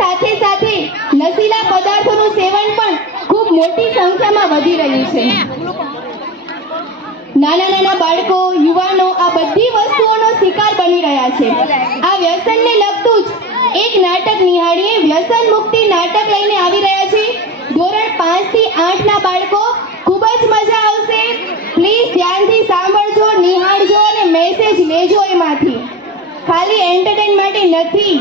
સાથે સાથે નશીલા પદાર્થોનું સેવન પણ ખૂબ મોટી સંખ્યામાં વધી રહ્યું છે. નાના નાના બાળકો, યુવાનો આ બધી વસ્તુઓનો શિકાર બની રહ્યા છે. આ વ્યસનને લગતું જ એક નાટક નિહાળીએ. વ્યસન મુક્તિ નાટક લઈને આવી રહ્યા છે. ધોરણ 5 થી 8 ના બાળકો. ખૂબ જ મજા આવશે. પ્લીઝ ધ્યાનથી સાંભળજો, નિહાળજો અને મેસેજ લેજો એમાંથી. ખાલી એન્ટરટેન માટે નથી.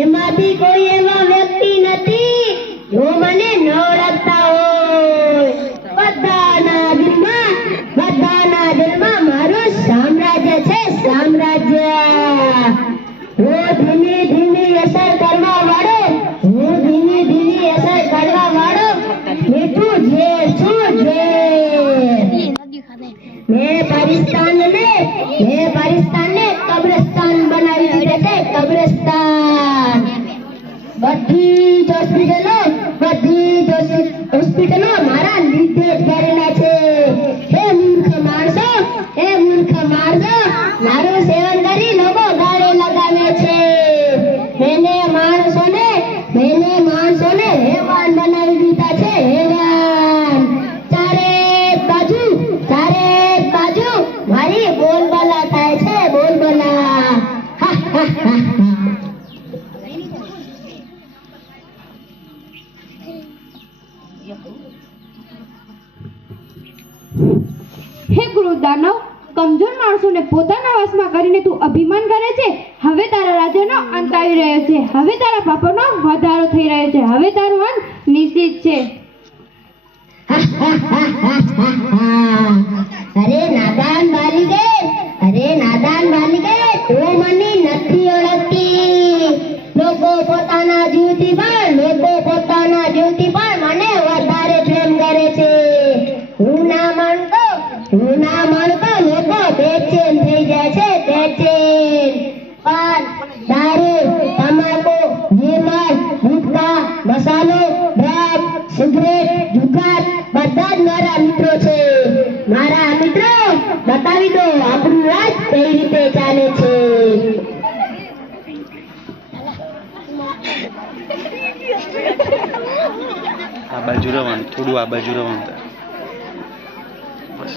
એમાંથી કોઈ એવા વ્યક્તિ નથી જો મને ન ઓળખતા હોય. બધાના દિલમાં મારું સામ્રાજ્ય છે, સામ્રાજ્ય. હું ધીમી અસર કરવા વાળો મીઠું ઝેર છું, ઝેર. મેં પાકિસ્તાનને કબ્રસ્તાન બનાવી દીધા છે, કબ્રસ્તાન. બધી જ હોસ્પિટલો મારા લીધે જ કરેલા છે. હે મૂર્ખ માણસો, મારું સેવન કરી લોકો ગાળે લગાવે છે. મેને માણસોને હેવાન બનાવી દીધા છે, હેવાન. ચારે બાજુ મારી બોલબાલા થાય છે, બોલબાલા. હે ગુરુ દાનવ, કમજોર માણસોને પોતાના વશમાં કરીને તું અભિમાન કરે છે. હવે તારા રાજ્યનો અંત આવી રહ્યો છે. હવે તારા પાપોનો વધારો થઈ રહ્યો છે. હવે તારું અંત નિશ્ચિત છે. અરે નાદાન બાલિકે, તું મને નથી ઓળખતી. લોકો પોતાના જીવથી પણ મને વધારે પ્રેમ કરે છે. હું ના માનતો લોકો બેચેન થઈ જાય છે, બેચેન. પાન, દારૂ, તમાકુ, વિમલ, ગુટખા, મસાલો, ડ્રગ, સિગરેટ, જુગાર બધા જ મારા મિત્રો છે. મારા મિત્રો, બતાવી દો આપણું રાજ કઈ રીતે ચાલે છે. આ બાજુ રવાનું, થોડું આ બાજુ રવાનું. બસ.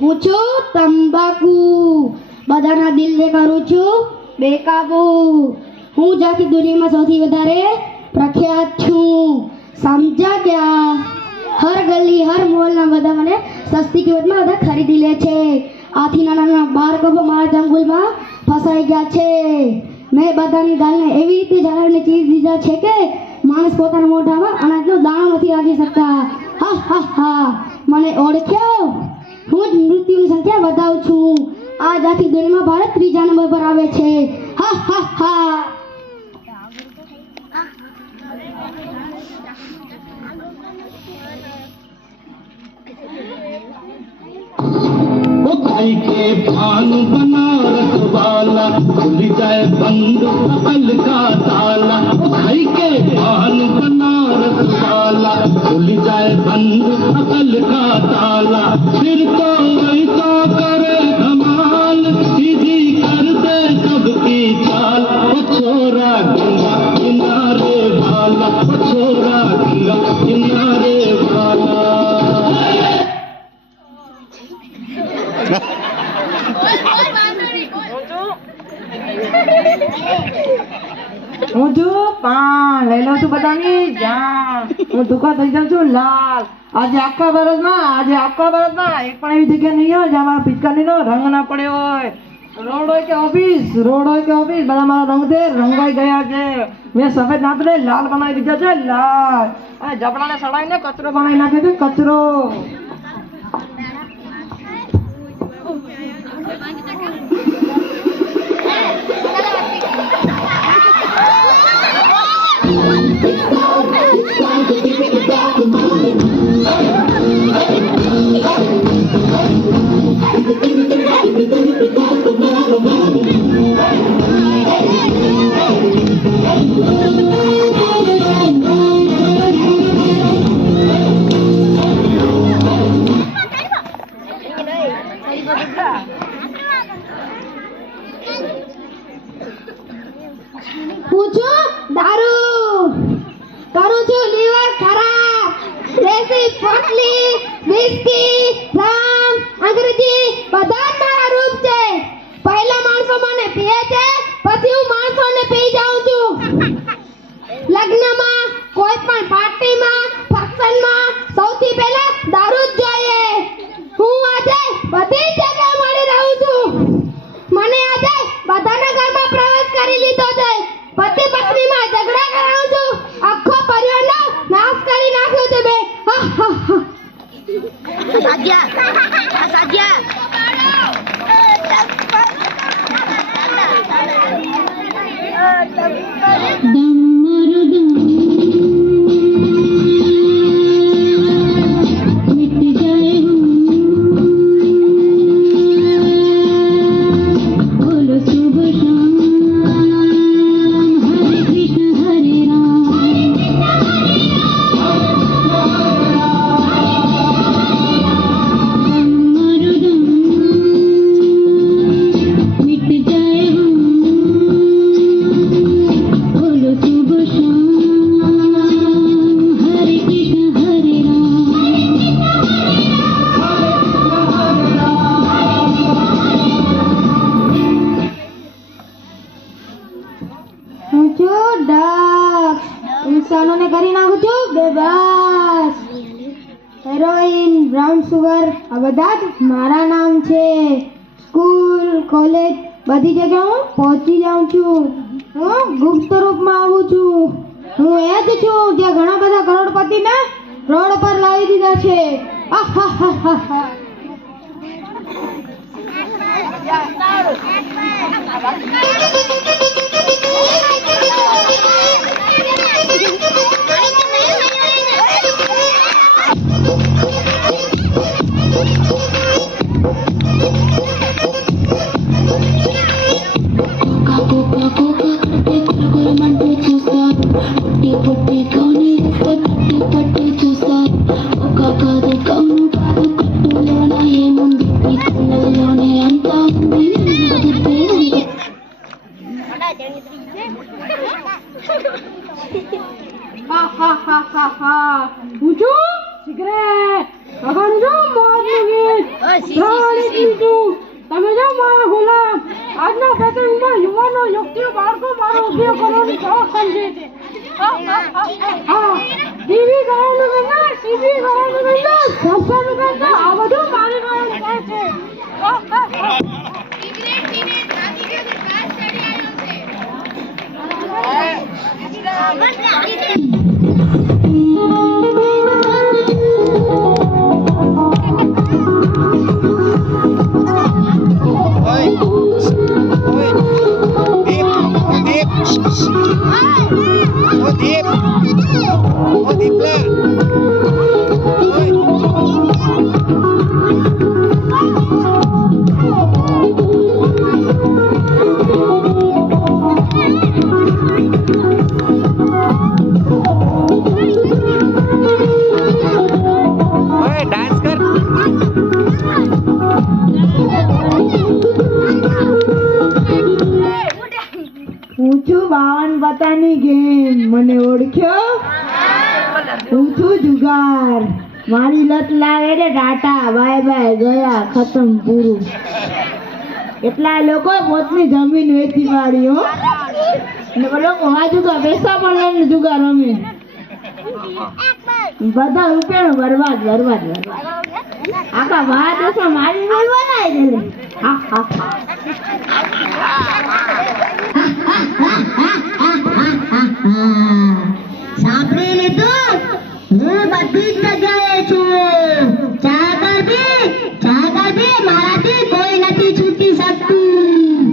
હું છું તંબાકુ, બધાના દિલને કરું છું બેકાબુ. હું જાતિ દુનિયામાં સૌથી વધારે પ્રખ્યાત છું. સમજા ગયા? હર ગલી હર મોહલ્લા બધા મને સસ્તી કિંમતમાં બધા ખરીદી લે છે. આથી નાના બાળકો મારા જંગલમાં ફસાઈ ગયા છે. મેં બધાની દાલને એવી રીતે જાળવીને ચીરી દીધા છે કે માણસ પોતાના મોઢામાં અનાજનો દાણો નથી રાખી શકતા. હા હા હા, મને ઓળખ્યો? હું જ મૃત્યુની સંખ્યા વધાવું છું. આ જાતિ દુનિયામાં ભારત 3જા નંબર પર આવે છે. હા હા હા. खाई के पान बनारस वाला खुल जाए बंद अकल का ताला भाई के पान बनारस वाला खुल जाए बंद अकल का ताला फिर तो ऐसा करे धमाल सीधी कर दे सबकी चाल वो छोरा गंगा किनारे वाला वो छोरा गंगा किनारे वाला હું છું પાન લઈ લઉં છું બધાની જાન હું ટૂંકા થઈ જાઉં છું લાલ આજે આખા ભારતમાં એક પણ એવી જગ્યા નહીં હોય જ્યાં મારા પિચકારીનો રંગ ના પડ્યો હોય રોડ હોય કે ઓફિસ બધા મારા રંગથી રંગાઈ ગયા છે મેં સફેદ નાતને લાલ બનાવી દીધા છે લાલ અને જબડાને સડાવીને કચરો બનાવી નાખ્યો છે કચરો હું છું દારૂ કરું છું લીવર ખરાબ દેશી પોટલી વિસ્કી રામ અંગ્રેજી બધા જ મારા રૂપ છે પહેલા માણસો મને પીએ છે પછી હું માણસોને પી જાઉં છું લગ્નમાં કોઈ પણ પાર્ટીમાં ફંક્શનમાં સૌથી પહેલા દારૂ જ જોઈએ હું આજે બધી જગ્યાએ મળી રહું છું મને આજે બધાના ઘરમાં પ્રવેશ કરી લીધો છે પતિ પત્નીમાં ઝઘડા કરાવું છું આખો પરિવારનો નાશ કરી નાખ્યો છે બે હું છું ડ્રગ્સ ઇન્સાનોને કરી નાખું છું બેબસ હેરોઈન બ્રાઉન સુગર આ બધા જ મારા નામ છે સ્કૂલ કોલેજ બધી જગ્યાએ હું પહોંચી જાઉં છું હું ગુપ્ત રૂપમાં આવું છું હું એ જ છું જે ઘણા બધા કરોડપતિને રોડ પર લાવી દીધા છે આહાહાહા હું છું સિગરેટ વગાડું છું મોજનું ગીત પ્રાણી પીતું તમે જો મારા ગુલામ આજના પ્રસંગમાં યુવાનો યુવતીઓ બાળકો મારો ઉપયોગ કરવાનો શોખ સમજે છે ટીવી ગાવાનું ગંગા સંસ્થાનું ગંગા આ બધું મારી ગાવાનું છે Deep lah. પતાની ગેમ મને ઓળખ્યો હું છું જુગાર મારી લત લાગે ને ટાટા બાય બાય ગયા ખતમ પૂરું એટલા લોકો પોતની જમીન વેચી પાડી હો ને લોકો વાજુ તો પૈસા પણ લઈને જુગાર રમે બધા રૂપિયાનો બરબાદ બરબાદ બરબાદ આખા ભારત દેશમાં મારી નહીં બનાવી દે હા હા સાંભળી લીધું હું બધી જ જગ્યાએ છું ચા કરવી મારાથી કોઈ નથી છૂટી શકતું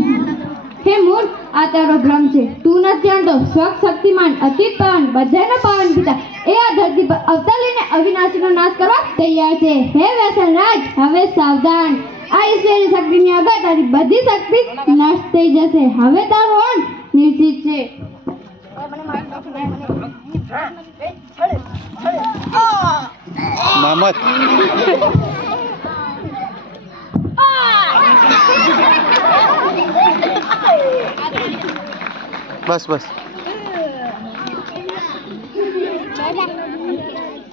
હે મૂર્ખ આ તારો ભ્રમ છે તું નથી જાણતો સ્વક શક્તિમાન અતિત પાવન બધાનો પાવન પિતા એ આ ધરતી પર અવતાર લઈને અવિનાશીનો નાશ કરવા તૈયાર છે હે વ્યસન રાજ હવે સાવધાન આ ઈશ્વરી શક્તિની આગળ તારી બધી શક્તિ નષ્ટ થઈ જશે હવે તારો અંત નિશ્ચિત છે મોહમ્મદ બસ બસ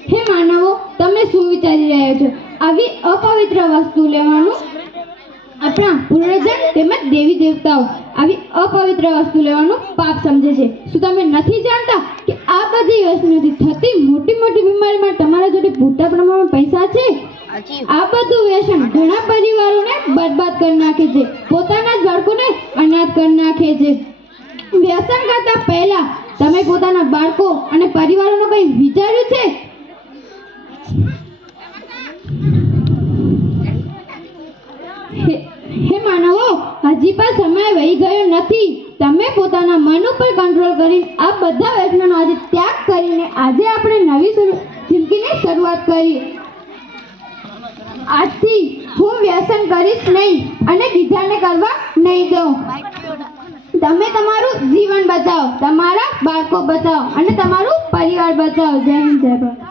હે માનવો તમે શું વિચારી રહ્યા છો આવી અપવિત્ર વસ્તુ લેવાનું આપણા પૂર્વજન તેમજ દેવી દેવતાઓ આવી અપવિત્ર વસ્તુ લેવાનું પાપ સમજે છે શું તમે નથી જાણતા કે આ બધી વસ્તુથી થતી મોટી મોટી બીમારીમાં તમારા જોડે પૂરતા પ્રમાણમાં પૈસા છે આ બધું વ્યસન ઘણા પરિવારોને બરબાદ કરી નાખે છે પોતાના જ બાળકોને અનાથ કરી નાખે છે વ્યસન કરતા પહેલા તમે પોતાના બાળકો અને પરિવારોનું કંઈ વિચાર્યું છે હે માનવો હજી પણ સમય વહી ગયો નથી તમે પોતાના મન ઉપર કંટ્રોલ કરી આ બધા વ્યસનોનો આજે ત્યાગ કરીને આજે આપણે નવી જિંદગીની શરૂઆત કરી આજથી હું વ્યસન કરીશ નહીં અને બીજાને કરવા નહીં દઉં તમે તમારું જીવન બચાવો તમારા બાળકો બચાવો અને તમારું પરિવાર બચાવો જય હિન્દ જય ભારત